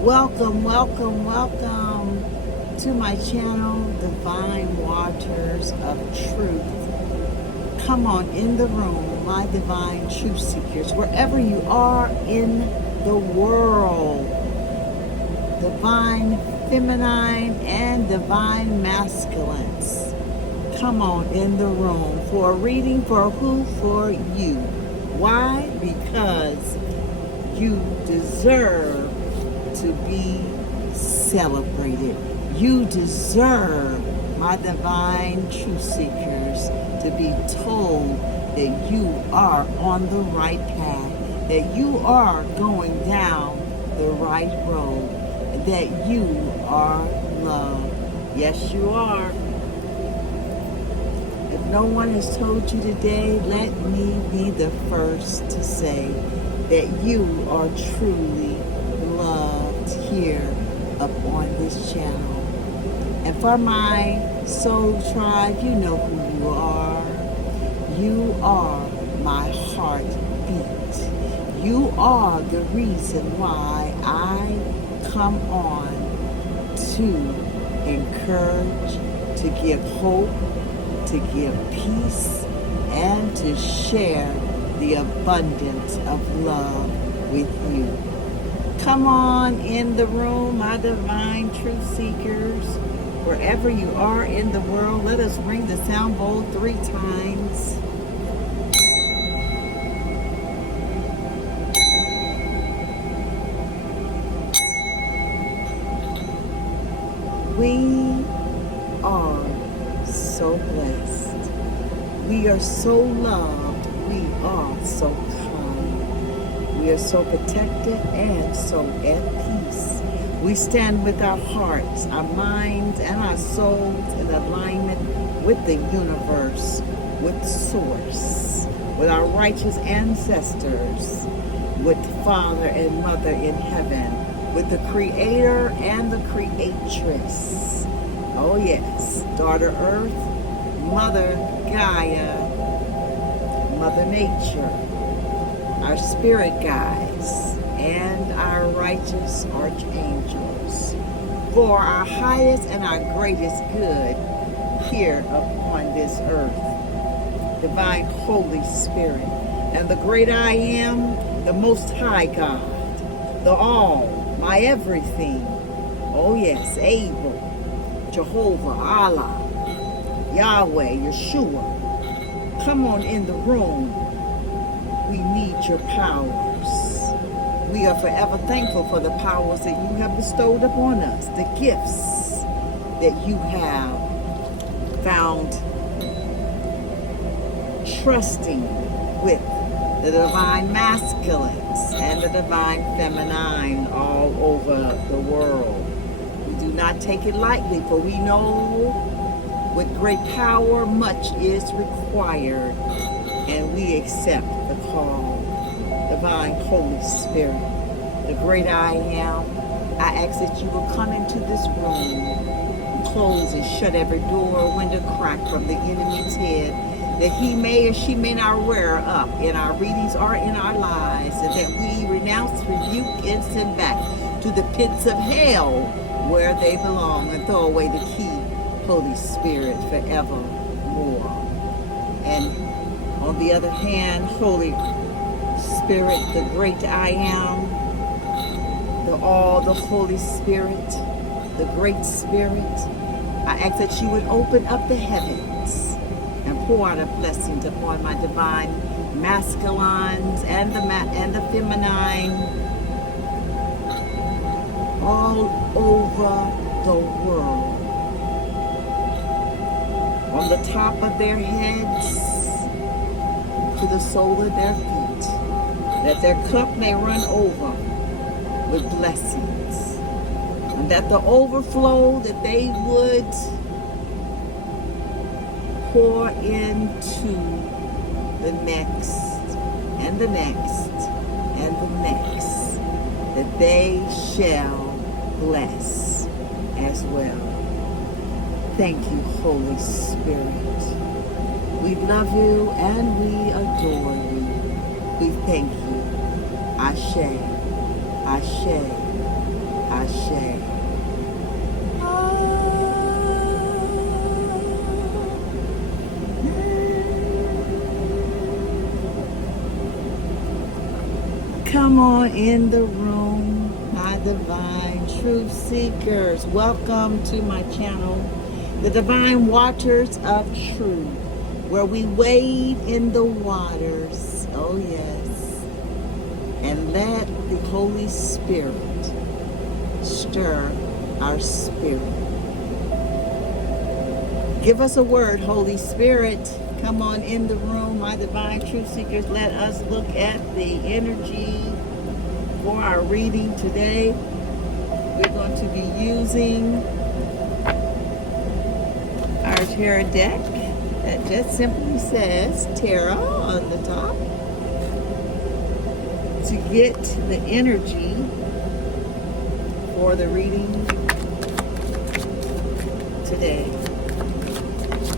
Welcome, welcome, welcome to my channel, Divine Waters of Truth. Come on in the room, my divine truth seekers, wherever you are in the world. Divine feminine and divine masculines. Come on in the room for a reading for who? For you. Why? Because you deserve to be celebrated. You deserve, my divine truth seekers, to be told that you are on the right path, that you are going down the right road, that you are loved. Yes, you are. If no one has told you today, let me be the first to say that you are truly loved here up on this channel. And for my soul tribe, you know who you are. You are my heartbeat. You are the reason why I come on to encourage, to give hope, to give peace, and to share the abundance of love with you. Come on in the room, my divine truth seekers. Wherever you are in the world, let us ring the sound bowl 3 times. We are so blessed. We are so loved. We are so kind. We are so protected and so at peace. We stand with our hearts, our minds, and our souls in alignment with the universe, with Source, with our righteous ancestors, with Father and Mother in heaven, with the Creator and the Creatress. Oh yes, Daughter Earth, Mother Gaia, Mother Nature, our spirit guides, and our righteous archangels, for our highest and our greatest good here upon this earth. Divine Holy Spirit, and the great I am, the Most High God, the All, my everything. Oh yes, able, Jehovah, Allah, Yahweh, Yeshua. Come on in the room. We need your powers. We are forever thankful for the powers that you have bestowed upon us, the gifts that you have found trusting with the divine masculines and the divine feminine all over the world. We do not take it lightly, for we know with great power much is required, and we accept the call. Divine Holy Spirit, the great I am, I ask that you will come into this room and close and shut every door, window, crack from the enemy's head, that he may or she may not rear up in our readings or in our lives, and that we renounce, rebuke, and send back to the pits of hell where they belong, and throw away the key, Holy Spirit, forevermore. And on the other hand, Holy Spirit, the great I am, the Holy Spirit, the Great Spirit, I ask that you would open up the heavens and pour out a blessing upon my divine masculines and the feminine all over the world, from the top of their heads to the sole of their feet, that their cup may run over with blessings, and that the overflow that they would pour into the next and the next and the next, that they shall bless as well. Thank you, Holy Spirit. We love you and we adore you. We thank you. Ashe, Ashe, Ashe. Come on in the room, my divine truth seekers. Welcome to my channel, the Divine Waters of Truth, where we wade in the waters, oh yes, and let the Holy Spirit stir our spirit. Give us a word, Holy Spirit. Come on in the room, my divine truth seekers. Let us look at the energy for our reading today. We're going to be using our tarot deck that just simply says Tarot on the top to get the energy for the reading today.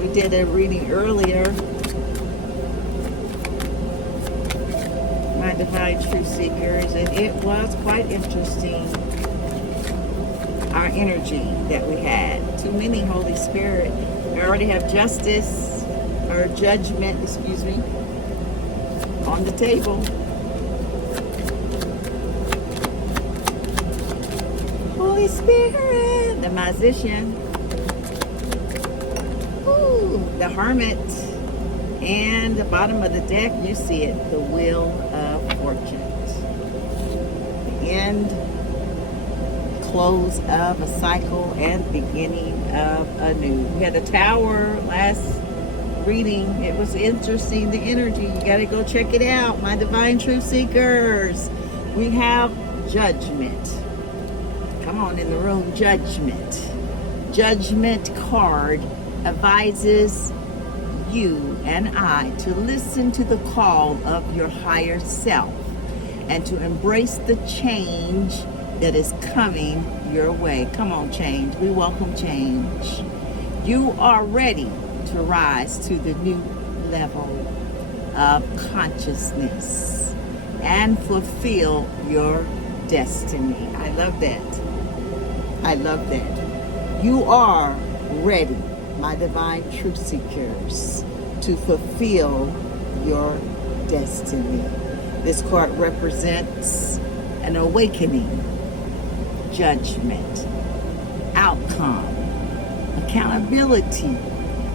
We did a reading earlier, my divine truth seekers, and it was quite interesting, our energy that we had. Too many, Holy Spirit. We already have justice, or judgment, excuse me, on the table. Holy Spirit, the Magician, the Hermit, and the bottom of the deck, you see it, the Wheel of Fortune. The end, close of a cycle, and beginning of a new. We had the Tower last reading. It was interesting, the energy. You got to go check it out, my divine truth seekers. We have Judgment. Come on in the room, Judgment. Judgment card advises you and I to listen to the call of your higher self and to embrace the change that is coming your way. Come on, change. We welcome change. You are ready to rise to the new level of consciousness and fulfill your destiny. I love that. I love that. You are ready, my divine truth seekers, to fulfill your destiny. This card represents an awakening, judgment, outcome, accountability,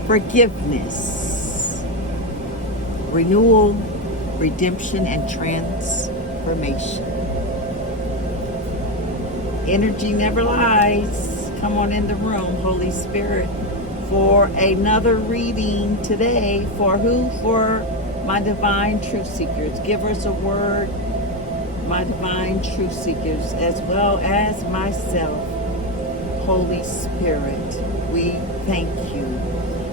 forgiveness, renewal, redemption, and transformation. Energy never lies. Come on in the room, Holy Spirit, for another reading today. For who? For my divine truth seekers. Give us a word, my divine truth seekers, as well as myself. Holy Spirit, we thank you.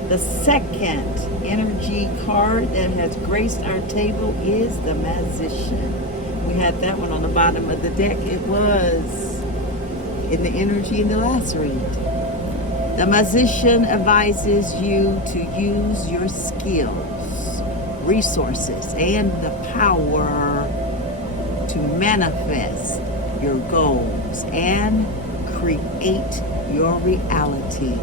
The second energy card that has graced our table is the Magician. We had that one on the bottom of the deck. It was in the energy in the last read. The Magician advises you to use your skills, resources, and the power to manifest your goals and create your reality.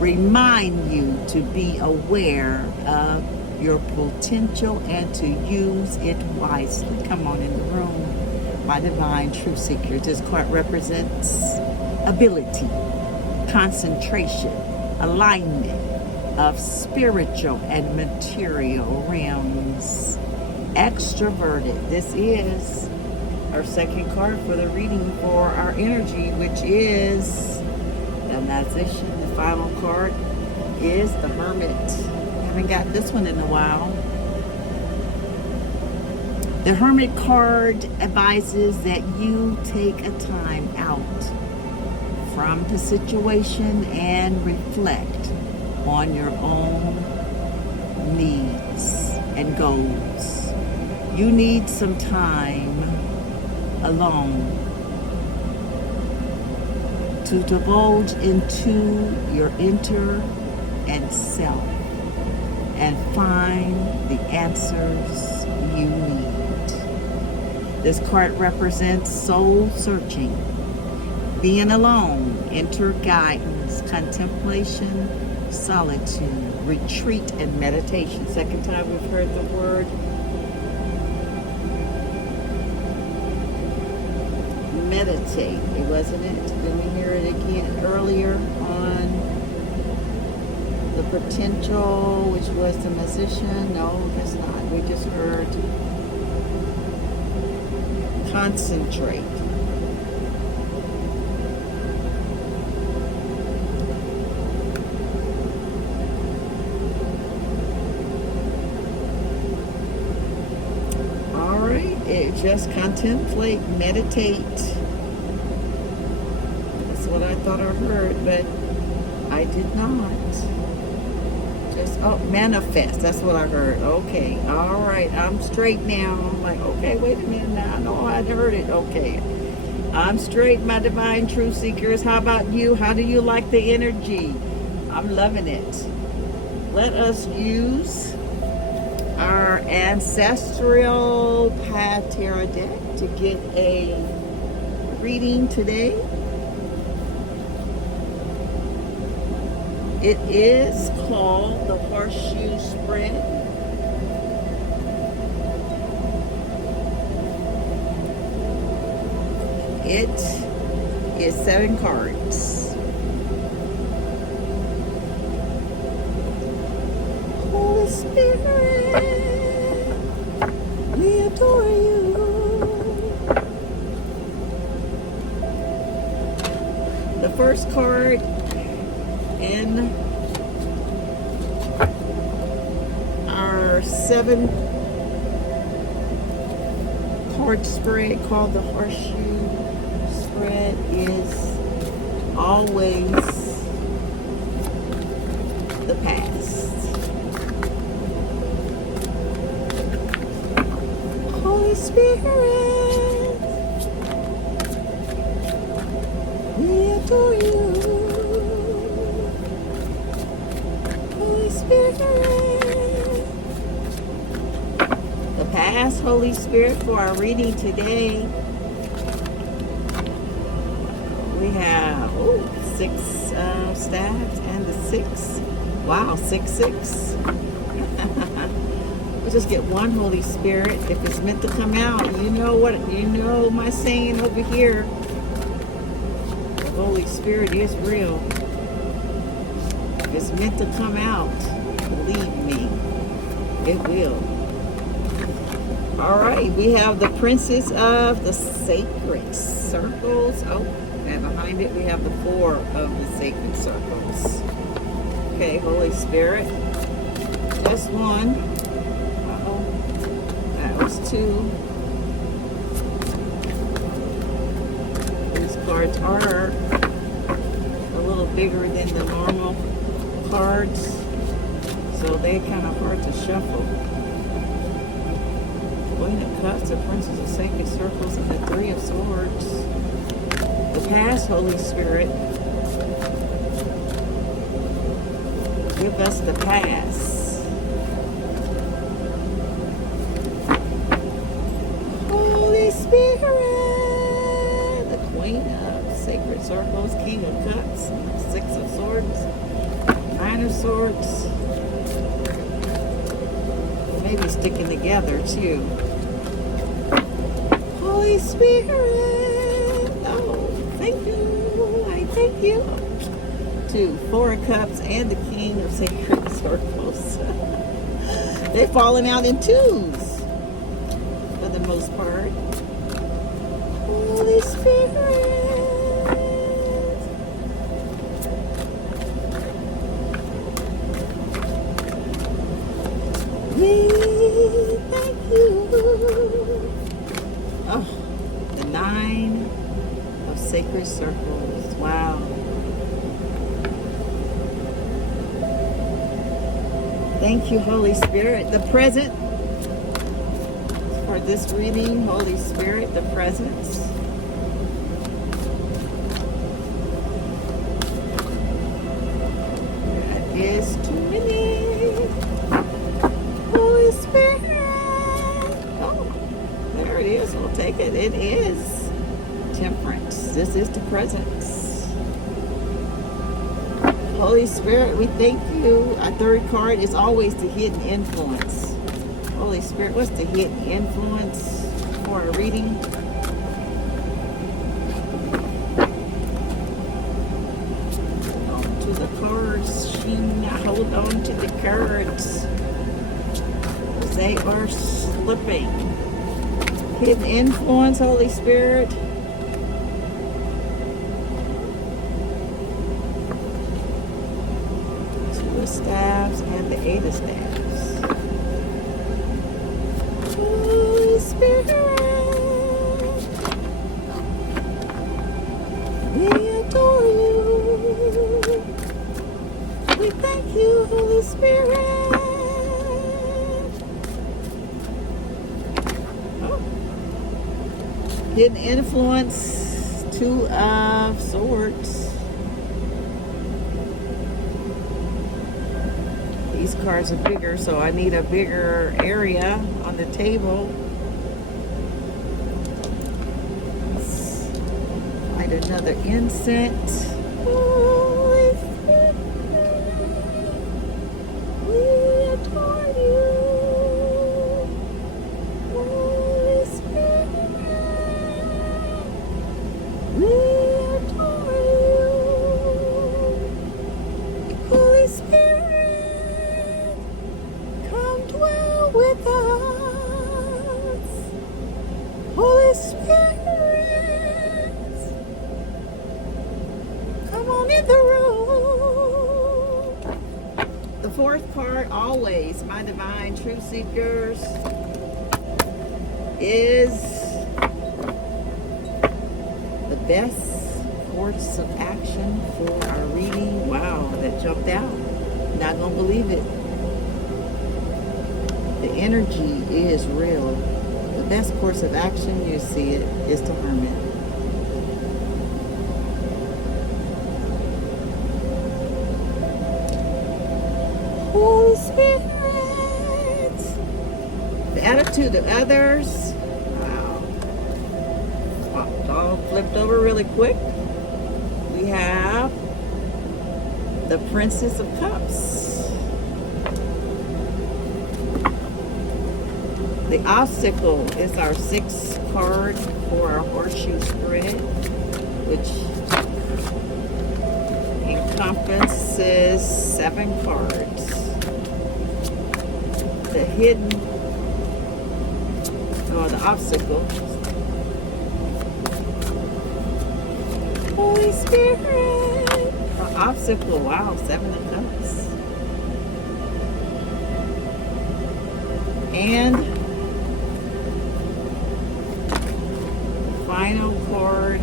Remind you to be aware of your potential and to use it wisely. Come on in the room, my divine truth seekers. This card represents ability, concentration, alignment of spiritual and material realms. Extroverted. This is our second card for the reading for our energy, which is the Magician. The final card is the Hermit. Haven't got this one in a while. The Hermit card advises that you take a time out from the situation and reflect on your own needs and goals. You need some time alone to divulge into your inner and self and find the answers you need. This card represents soul searching, being alone, enter guidance, contemplation, solitude, retreat, and meditation. Second time we've heard the word meditate, wasn't it? Did we hear it again earlier on the potential, which was the musician? No, that's not. We just heard concentrate. All right, just contemplate, meditate. That's what I thought I heard, but I did not. Manifest. That's what I heard. Okay. All right. I'm straight now. I'm like, okay, wait a minute now. No, I heard it. Okay. I'm straight, my divine truth seekers. How about you? How do you like the energy? I'm loving it. Let us use our ancestral path tarot deck to get a reading today. It is called the Horseshoe Spread. It is 7 cards. Holy Spirit, we adore you. The first card in our 7 card spread called the Horseshoe Spread is always the past. Holy Spirit, we adore you. The past, Holy Spirit, for our reading today, we have 6 staves and the 6. Wow, 6, 6. We'll just get one, Holy Spirit. If it's meant to come out, you know my saying over here. The Holy Spirit is real. If it's meant to come out, believe me, it will. All right, we have the Princess of the Sacred Circles. And behind it we have the 4 of the Sacred Circles. Okay, Holy Spirit, just one. That was 2. These cards are a little bigger than the normal cards, so they're kind of hard to shuffle. Queen of Cups, the Princess of Sacred Circles, and the 3 of Swords. The past, Holy Spirit. Give us the past. Holy Spirit. The Queen of Sacred Circles, King of Cups, 6 of Swords, 9 of Swords. Maybe sticking together too. Holy Spirit. Oh, thank you. I thank you. 2, 4 of Cups, and the King of Sacred Circles. They're falling out in 2s for the most part. Holy Spirit. Thank you. Oh, the 9 of Sacred Circles. Wow. Thank you, Holy Spirit. The present for this reading, Holy Spirit, the presence. That is too many. Holy Spirit. Oh, there it is. We'll take it. It is Temperance. This is the presence. Holy Spirit, we thank you. Our third card is always the hidden influence. Holy Spirit, what's the hidden influence for a reading? Hold on to the cards, Sheena. Hold on to the cards. They are slipping. Hidden influence, Holy Spirit. Two of staves and the eight of staves. Holy Spirit, we adore you. We thank you, Holy Spirit. Hidden influence, two of swords. These cards are bigger, so I need a bigger area on the table. Let's light another incense. Holy Spirit, we adore you. Holy Spirit, we adore you. Holy Spirit, come dwell with us. Holy Spirit, come on in the room. The fourth card, always, my divine truth seekers, is the best course of action for our reading. Wow, that jumped out. Not gonna believe it. The energy is real. The best course of action, you see it, is the Hermit. Holy Spirit. The attitude of others. Wow. All flipped over really quick. We have the Princess of Cups. The obstacle is our sixth card for our horseshoe spread, which encompasses 7 cards. The hidden, or the obstacle. Holy Spirit. The obstacle, wow, 7 of Cups. And the final card,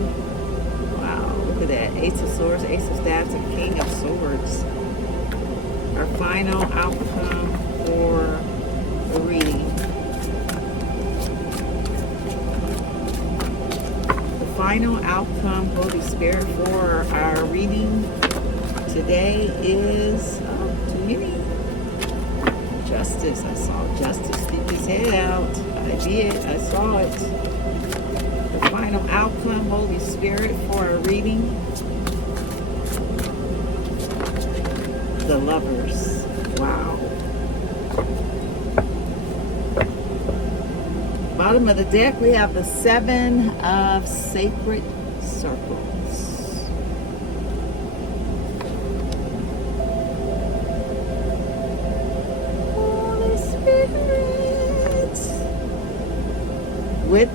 wow, look at that. Ace of Swords, Ace of Staves, and King of Swords. Our final outcome for the reading. Final outcome, Holy Spirit, for our reading today is, too many. Justice. I saw Justice stick his head out. I did. I saw it. The final outcome, Holy Spirit, for our reading. The Lovers. Wow. Bottom of the deck, we have the 7 of Sacred Circles. Holy Spirit. With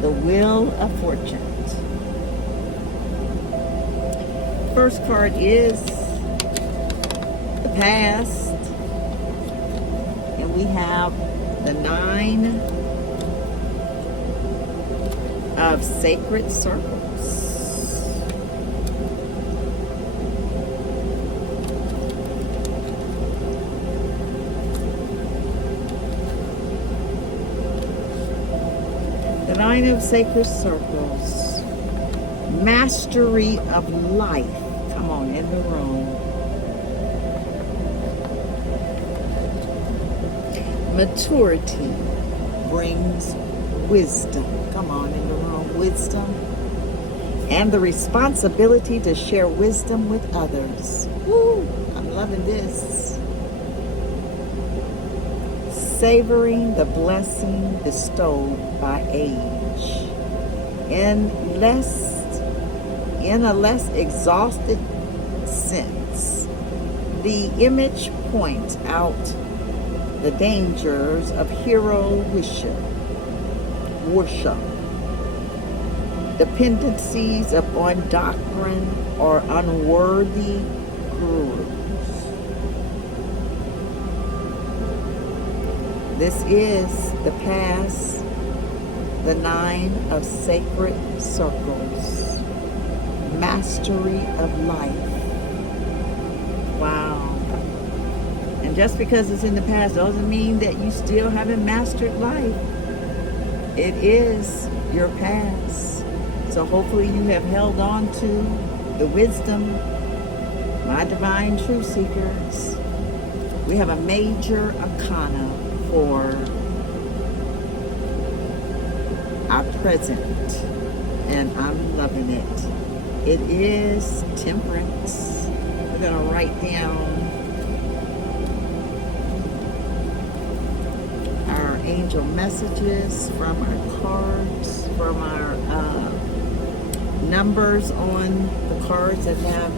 the Wheel of Fortune. First card is the past. And we have the 9 of Sacred Circles. The 9 of Sacred Circles. Mastery of life. Come on, in the room. Maturity brings wisdom. Come on in the room. Wisdom. and the responsibility to share wisdom with others. Woo! I'm loving this. Savoring the blessing bestowed by age. In a less exhausted sense, the image points out the dangers of hero worship, dependencies upon doctrine or unworthy gurus. This is the path, the 9 of sacred circles, mastery of life. Wow. And just because it's in the past doesn't mean that you still haven't mastered life. It is your past. So hopefully you have held on to the wisdom, my divine truth seekers. We have a major arcana for our present, and I'm loving it. It is temperance. We're going to write down our angel messages from our cards, from our numbers on the cards that have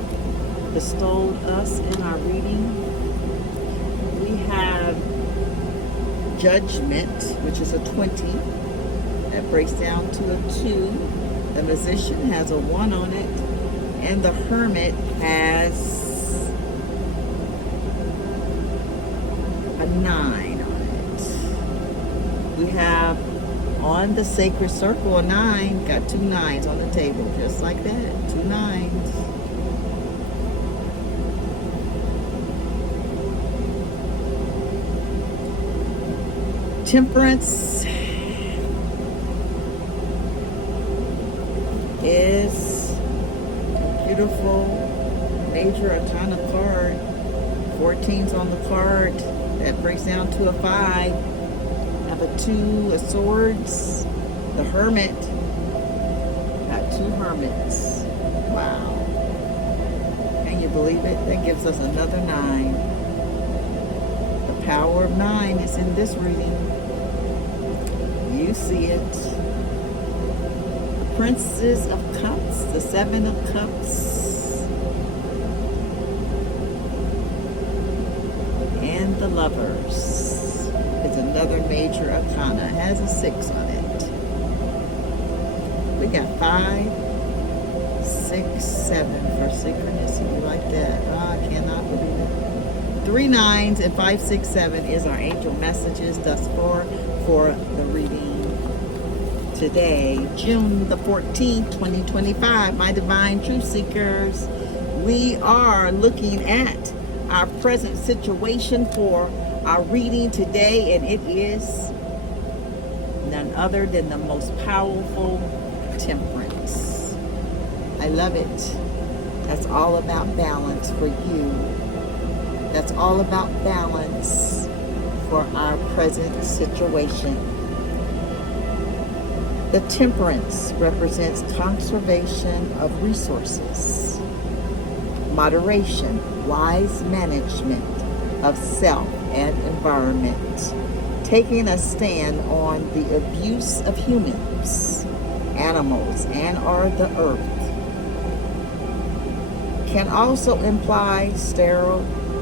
bestowed us in our reading. We have Judgment, which is a 20. That breaks down to a 2. The Magician has a 1 on it. And the Hermit has a 9 on it. We have on the Sacred Circle a 9. Got 2 9s on the table, just like that. 2 9s. Temperance is a beautiful major arcana card. 14's on the card. That breaks down to a 5. Have a 2 of Swords. The Hermit. Got 2 Hermits. Wow. Can you believe it? That gives us another 9. The power of 9 is in this reading. You see it. The Princess of Cups, the 7 of Cups, and the Lovers is another major arcana. It has a 6 on it. We got 5, 6, 7 for synchronicity. You like that? Oh, I cannot believe it. 3 9s and 5, 6, 7 is our angel messages thus far for the reading today, June the 14th, 2025. My divine truth seekers, we are looking at our present situation for our reading today, and it is none other than the most powerful temperance. I love it. That's all about balance for you. That's all about balance for our present situation. The temperance represents conservation of resources, moderation, wise management of self and environment, taking a stand on the abuse of humans, animals, and or the earth. Can also imply sterilities,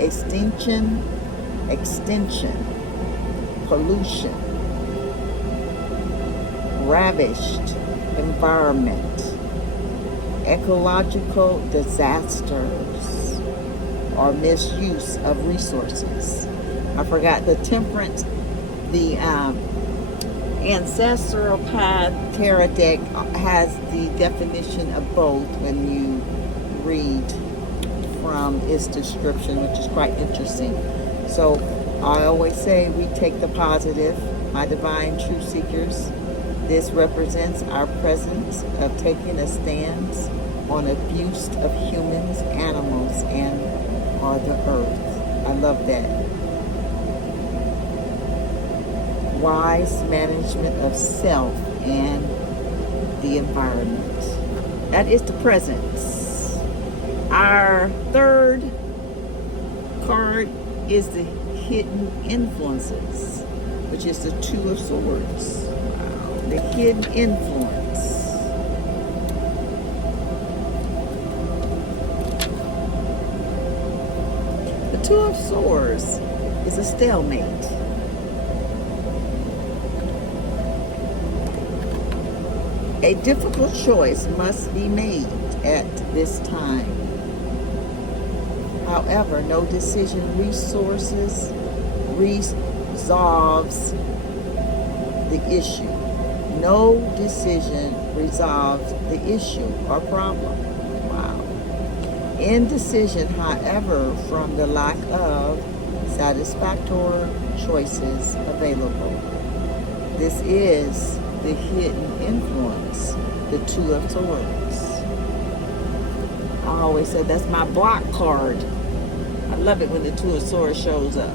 extinction, pollution, ravished environment, ecological disasters, or misuse of resources. I forgot the temperance, the ancestral path tarot deck has the definition of both when you read from its description, which is quite interesting. So I always say we take the positive, my divine truth seekers. This represents our presence of taking a stance on abuse of humans, animals, and or the earth. I love that. wise management of self and the environment. That is the presence. Our third card is the hidden influences, which is the Two of Swords. Wow. The hidden influence. The Two of Swords is a stalemate. A difficult choice must be made at this time. However, no decision resolves the issue. No decision resolves the issue or problem. Wow. Indecision, however, from the lack of satisfactory choices available. This is the hidden influence, the Two of Swords. I always said that's my block card. I love it when the Two of Swords shows up.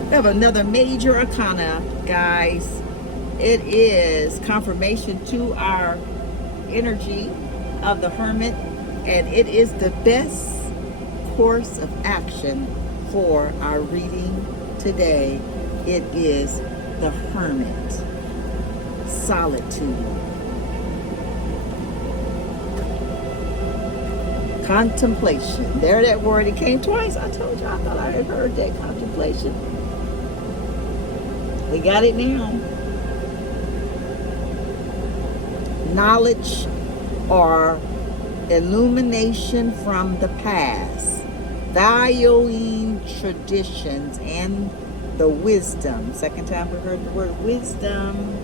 We have another major arcana, guys. It is confirmation to our energy of the Hermit, and it is the best course of action for our reading today. It is the Hermit. Solitude. Contemplation. There, that word, it came twice. I told you, I thought I had heard that. Contemplation. We got it now. Knowledge or illumination from the past. Valuing traditions and the wisdom. Second time we heard the word wisdom.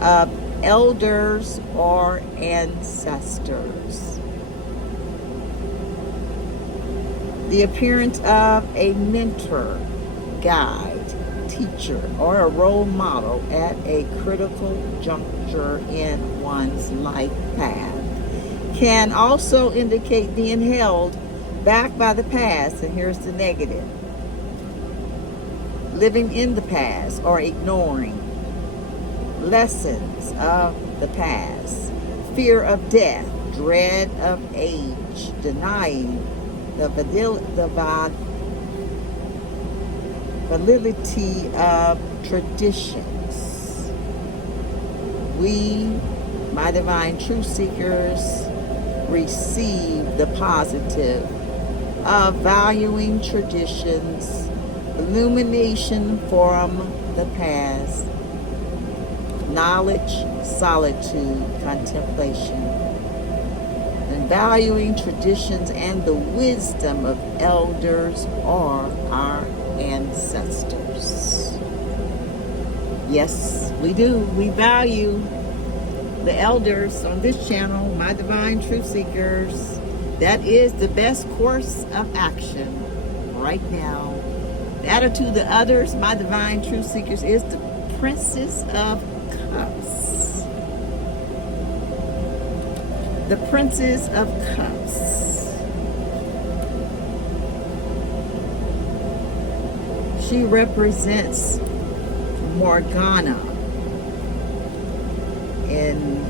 Of elders or ancestors. The appearance of a mentor, guide, teacher, or a role model at a critical juncture in one's life path can also indicate being held back by the past. And here's the negative. Living in the past or ignoring lessons of the past. Fear of death, dread of age, denying the validity of traditions. We, my divine truth seekers, receive the positive of valuing traditions, illumination from the past, knowledge, solitude, contemplation, and valuing traditions and the wisdom of elders or our ancestors. Yes, we do. We value the elders on this channel, my divine truth seekers. That is the best course of action right now. The attitude of others, my divine truth seekers, is the Princess of Cups. The Princess of Cups. She represents Morgana in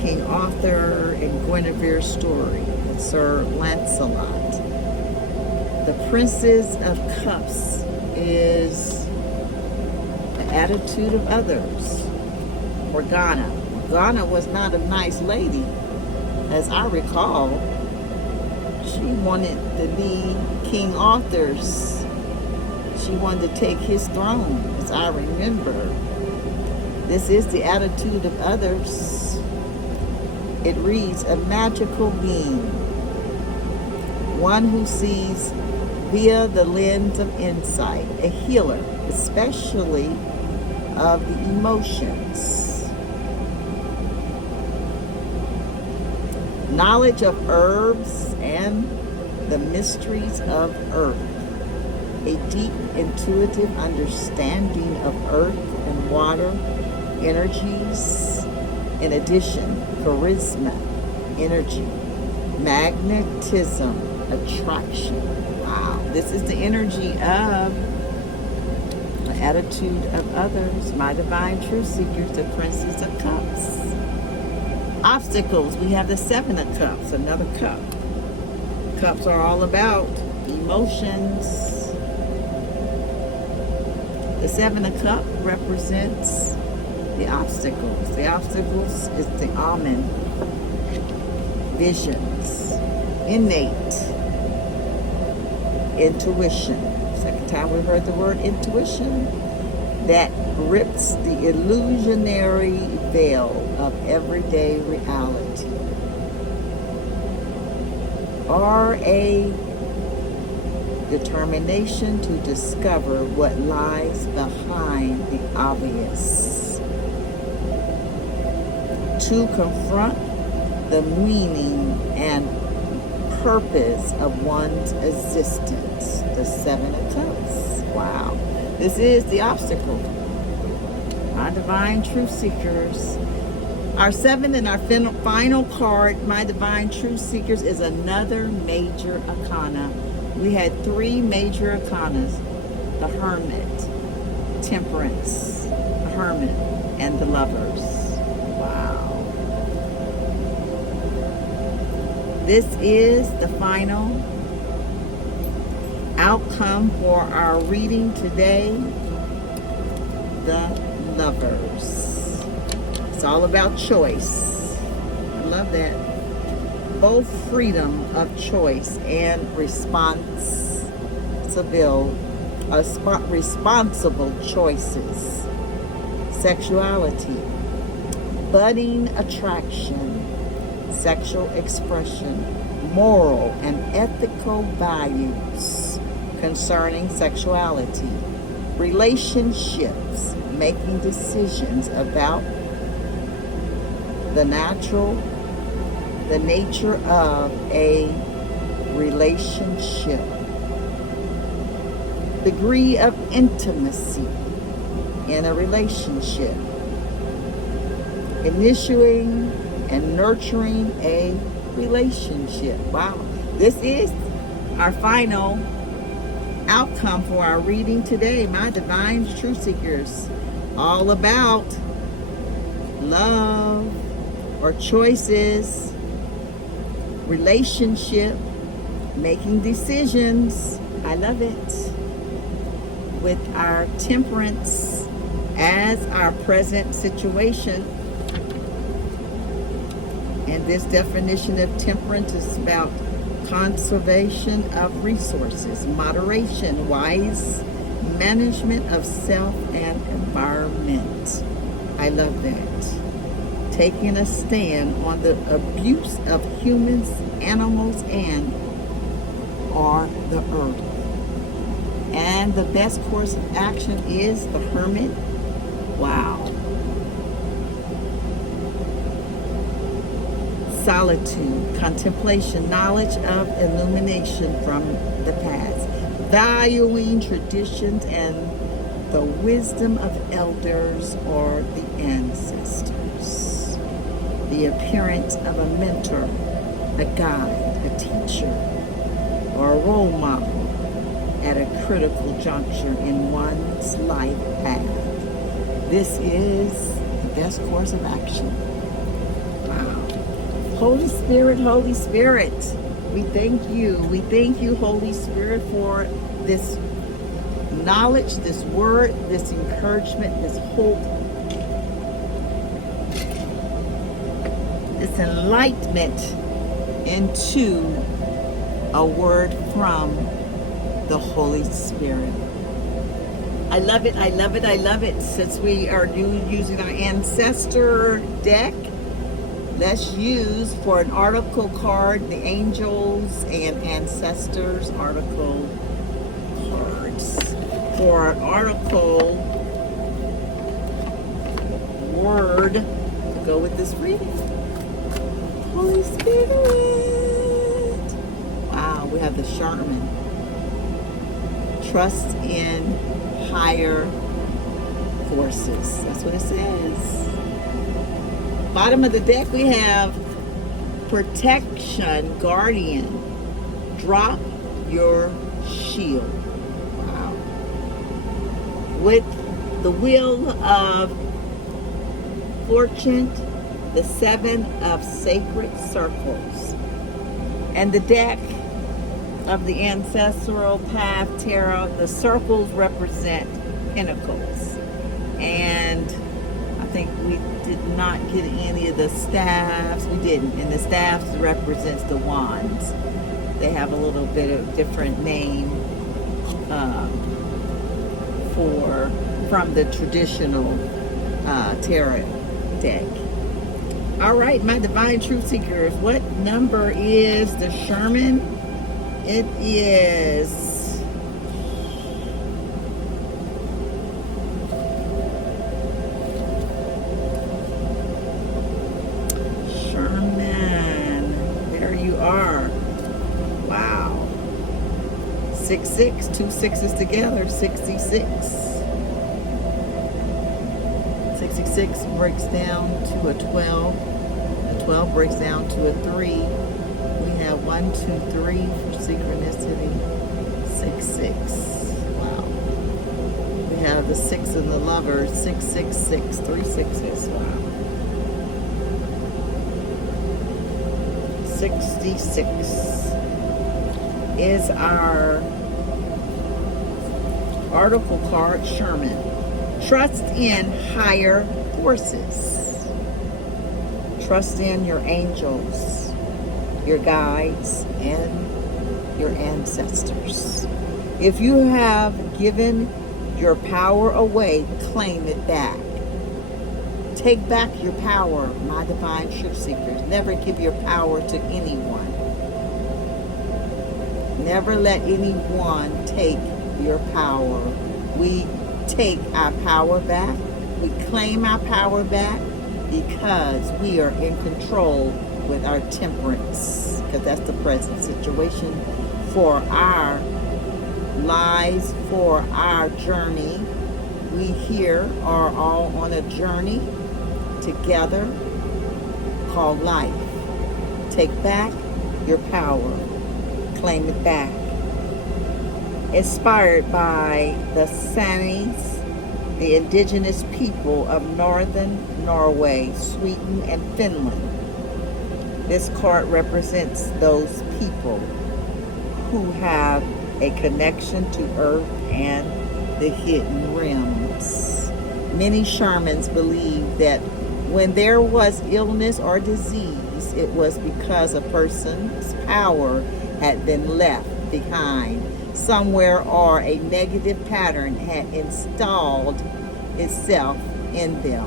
King Arthur and Guinevere's story, and Sir Lancelot. The Princess of Cups is the attitude of others. Morgana. Morgana was not a nice lady, as I recall. She wanted to be King Arthur's. She wanted to take his throne, as I remember. This is the attitude of others. It reads, a magical being, one who sees via the lens of insight, a healer, especially of the emotions. Knowledge of herbs and the mysteries of earth. A deep intuitive understanding of earth and water energies. In addition, charisma, energy, magnetism, attraction. Wow. This is the energy of the attitude of others. My divine truth seekers, the Princess of Cups. Obstacles. We have the Seven of Cups, another cup. Cups are all about emotions. The Seven of Cups represents the obstacles. The obstacles is the almond. Visions. Innate. Intuition. Second time we heard the word intuition. That rips the illusionary veil of everyday reality. Or a determination to discover what lies behind the obvious. To confront the meaning and purpose of one's existence. The Seven of Cups. Wow. This is the obstacle. My divine truth seekers. Our seventh and our final card, my divine truth seekers, is another major arcana. We had three major arcanas: the Hermit, Temperance, the Hermit, and the Lovers. Wow. This is the final outcome for our reading today, the Lovers. It's all about choice. I love that. Both freedom of choice and responsible choices. Sexuality, budding attraction, sexual expression, moral and ethical values concerning sexuality, relationships, making decisions about the nature of a relationship, degree of intimacy in a relationship, initiating and nurturing a relationship. Wow. This is our final outcome for our reading today, my divine truth seekers. All about love or choices, relationship, making decisions. I love it. With our Temperance as our present situation. And this definition of temperance is about conservation of resources, moderation, wise management of self and environment. I love that. Taking a stand on the abuse of humans, animals, and or the earth. And the best course of action is the Hermit. Wow. Solitude, contemplation, knowledge of illumination from the past, valuing traditions and the wisdom of elders or the ancestors, the appearance of a mentor, a guide, a teacher, or a role model at a critical juncture in one's life path. This is the best course of action. Holy Spirit, we thank you. We thank you, Holy Spirit, for this knowledge, this word, this encouragement, this hope, this enlightenment into a word from the Holy Spirit. I love it, I love it, I love it. Since we are using our ancestor deck, let's use for an oracle card the angels and ancestors oracle cards. For an oracle word to go with this reading. Holy Spirit. Wow, we have the Shaman. Trust in higher forces. That's what it says. Bottom of the deck we have protection, guardian. Drop your shield. Wow. With the wheel of fortune, the 7 of sacred circles, and the deck of the ancestral path tarot. The circles represent pinnacles, and I think we did not get any of the staffs. We didn't, and the staffs represents the wands. They have a little bit of different name from the traditional tarot deck. All right, my divine truth seekers, what number is the Sherman? It is Sherman. There you are. Wow. 66, 2 6s together, 66. 66 breaks down to a 12. A 12 breaks down to a 3. We have 1, 2, 3 for synchronicity. 6, 6. Wow. We have the 6 in the lovers. 6, 6, 6. 3 6s. Wow. 66 is our oracle card, Sherman. Trust in higher forces. Trust in your angels, your guides, and your ancestors. If you have given your power away, claim it back. Take back your power, my divine truth seekers. Never give your power to anyone. Never let anyone take your power. We take our power back. We claim our power back because we are in control with our temperance, because that's the present situation for our lives, for our journey. We here are all on a journey together called life. Take back your power. Claim it back. Inspired by the Samis, the indigenous people of northern Norway, Sweden, and Finland. This card represents those people who have a connection to Earth and the hidden realms. Many shamans believe that when there was illness or disease, it was because a person's power had been left behind somewhere, or a negative pattern had installed itself in them.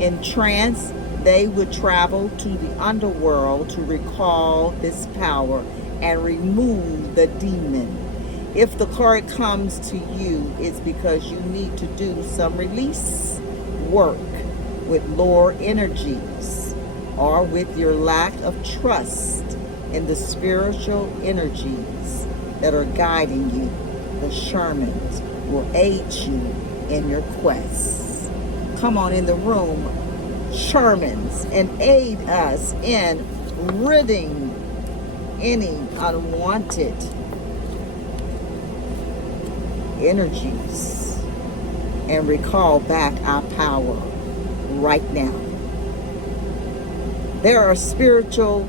In trance, they would travel to the underworld to recall this power and remove the demon. If the card comes to you, it's because you need to do some release work with lower energies, or with your lack of trust in the spiritual energies that are guiding you. The shamans will aid you in your quests. Come on in the room, shamans, and aid us in ridding any unwanted energies and recall back our power right now. There are spiritual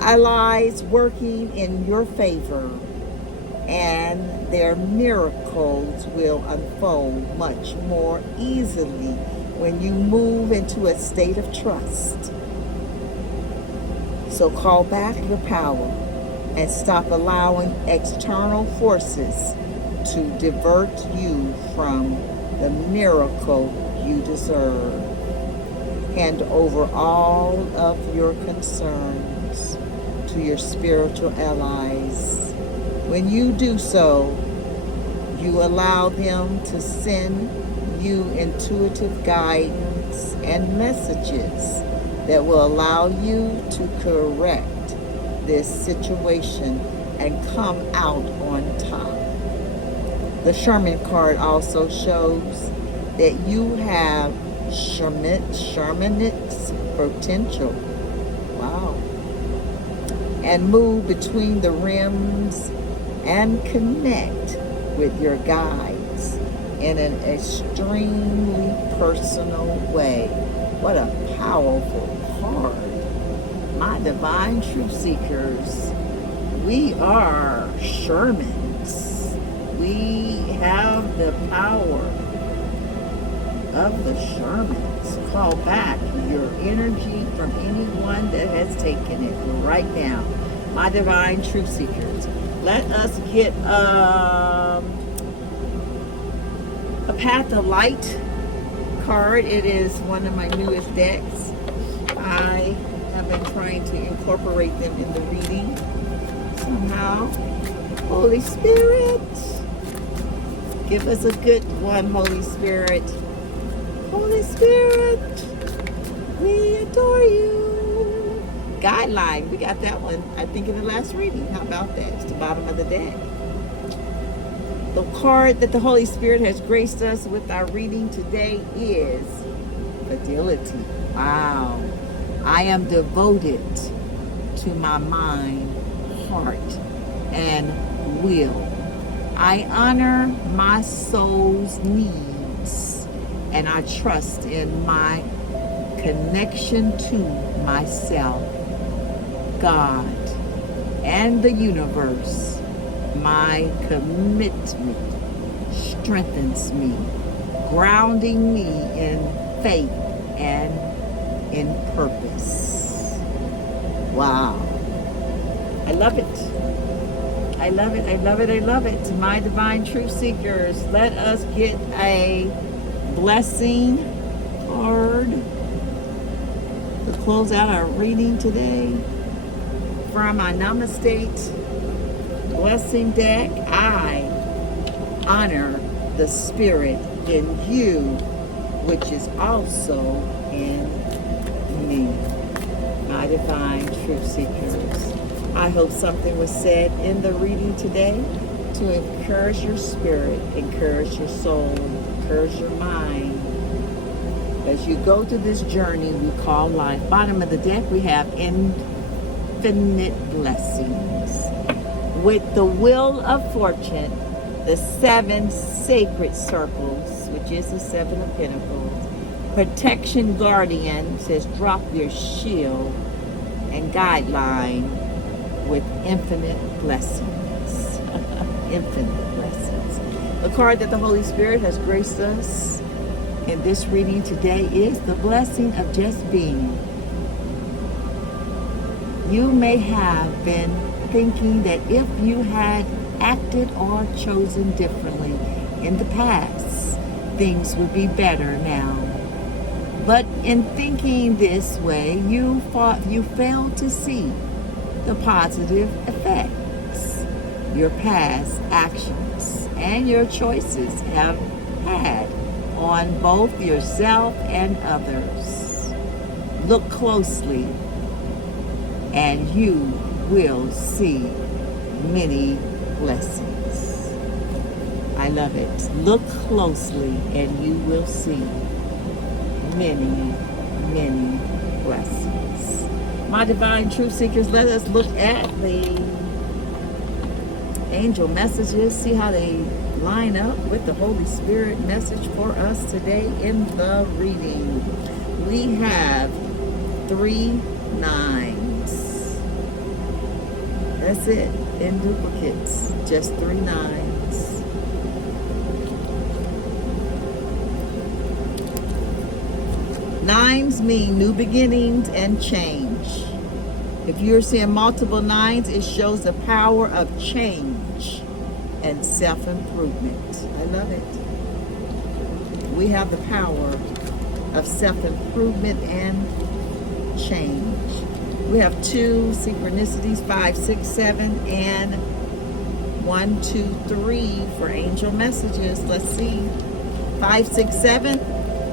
allies working in your favor, and their miracles will unfold much more easily when you move into a state of trust. So call back your power and stop allowing external forces to divert you from the miracle you deserve. Hand over all of your concerns to your spiritual allies. When you do so, you allow them to send you intuitive guidance and messages that will allow you to correct this situation and come out on top. The Sherman card also shows that you have shamanic potential. Wow. and move between the rims and connect with your guides in an extremely personal way. What a powerful card. My divine truth seekers, we are Shermans. We have the power of the Shermans. Call back your energy from anyone that has taken it right now. My divine truth seekers, let us get a Path of Light card. It is one of my newest decks. I have been trying to incorporate them in the reading somehow. Holy Spirit, give us a good one, Holy Spirit. Holy Spirit, we adore you. Guideline, we got that one, I think, in the last reading. How about that? It's the bottom of the deck. The card that the Holy Spirit has graced us with our reading today is Fidelity. Wow. I am devoted to my mind, heart, and will. I honor my soul's needs, and I trust in my connection to myself, God, and the universe. My commitment strengthens me, grounding me in faith and in purpose. Wow. I love it. I love it. I love it. I love it. My divine truth seekers, let us get a blessing card to close out our reading today from my Namaste Blessing deck. I honor the spirit in you, which is also in me. My divine truth seekers, I hope something was said in the reading today to encourage your spirit, encourage your soul, encourage your mind as you go through this journey we call life. Bottom of the deck, we have infinite blessings. With the Wheel of Fortune, the 7 sacred circles, which is the 7 of Pentacles. Protection Guardian says drop your shield, and Guideline with infinite blessings. Infinite blessings. The card that the Holy Spirit has graced us in this reading today is the blessing of just being. You may have been thinking that if you had acted or chosen differently in the past, things would be better now. But in thinking this way, you failed to see the positive effects your past actions and your choices have had on both yourself and others. Look closely and you will see many blessings. I love it. Look closely and you will see many, many blessings. My divine truth seekers, let us look at the angel messages, see how they line up with the Holy Spirit message for us today in the reading. We have 3 9s. That's it, in duplicates, just 3 9s. Nines mean new beginnings and change. If you're seeing multiple 9s, it shows the power of change and self-improvement. I love it. We have the power of self-improvement and change. We have 2 synchronicities, 5, 6, 7, and 1, 2, 3 for angel messages. Let's see. 5, 6, 7.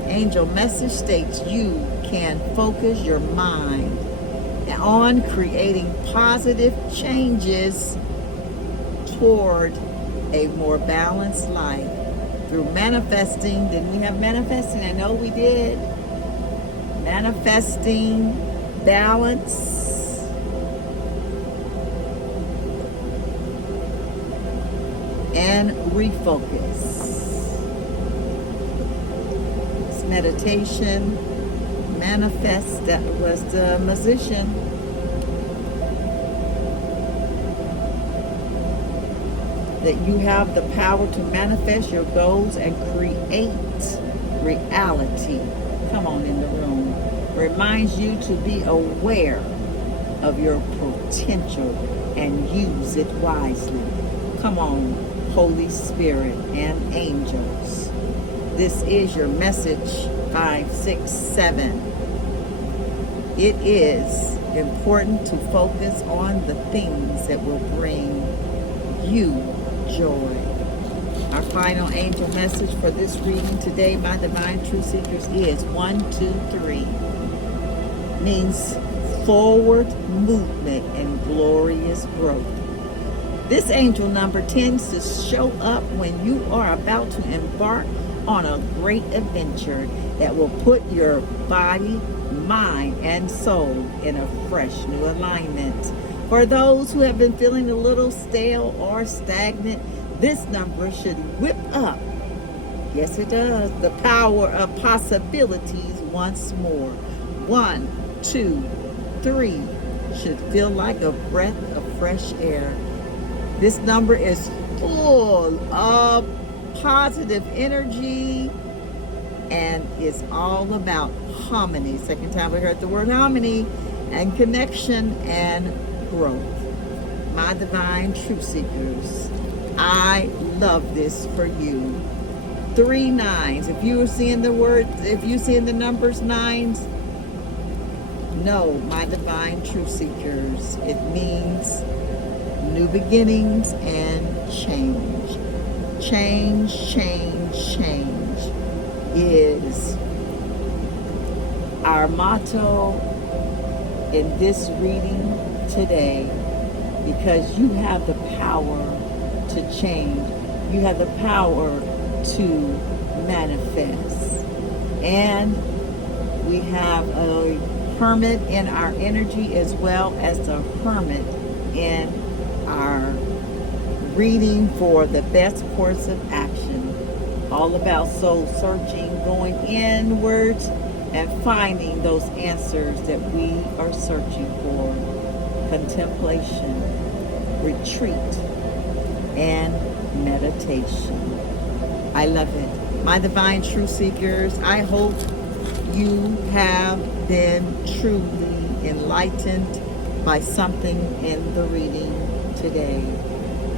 Angel message states you can focus your mind on creating positive changes toward a more balanced life through manifesting. Didn't we have manifesting? I know we did. Manifesting balance and refocus. This meditation manifest, that was the musician. That you have the power to manifest your goals and create reality. Come on in the room. Reminds you to be aware of your potential and use it wisely. Come on, Holy Spirit and angels. This is your message 567. It is important to focus on the things that will bring you joy. Our final angel message for this reading today, my divine truth seekers, is 1, 2, 3. Means forward movement and glorious growth. This angel number tends to show up when you are about to embark on a great adventure that will put your body, mind, and soul in a fresh new alignment. For those who have been feeling a little stale or stagnant, this number should whip up, yes it does, the power of possibilities once more. 1, 2, 3 should feel like a breath of fresh air. This number is full of positive energy and it's all about harmony. Second time we heard the word harmony, and connection and growth. My divine truth seekers, I love this for you. 3 9s. If you are seeing the word, if you're seeing the numbers 9s, no, my divine truth seekers, it means new beginnings and change. Change, change, change is our motto in this reading today, because you have the power to change. You have the power to manifest. And we have a hermit in our energy as well as the hermit in our reading for the best course of action. All about soul searching, going inwards and finding those answers that we are searching for. Contemplation, retreat, and meditation. I love it. My divine truth seekers, I hope you have been truly enlightened by something in the reading today.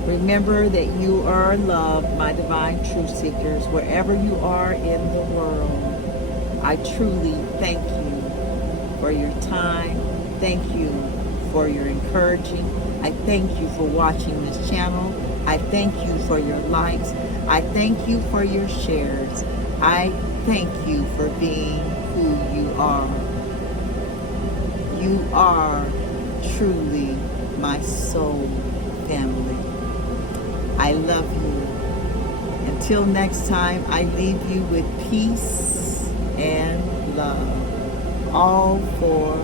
Remember that you are loved, my divine truth seekers, wherever you are in the world. I truly thank you for your time. Thank you for your encouraging. I thank you for watching this channel. I thank you for your likes. I thank you for your shares. I thank you for being who you are. You are truly my soul family. I love you. Until next time, I leave you with peace and love. All for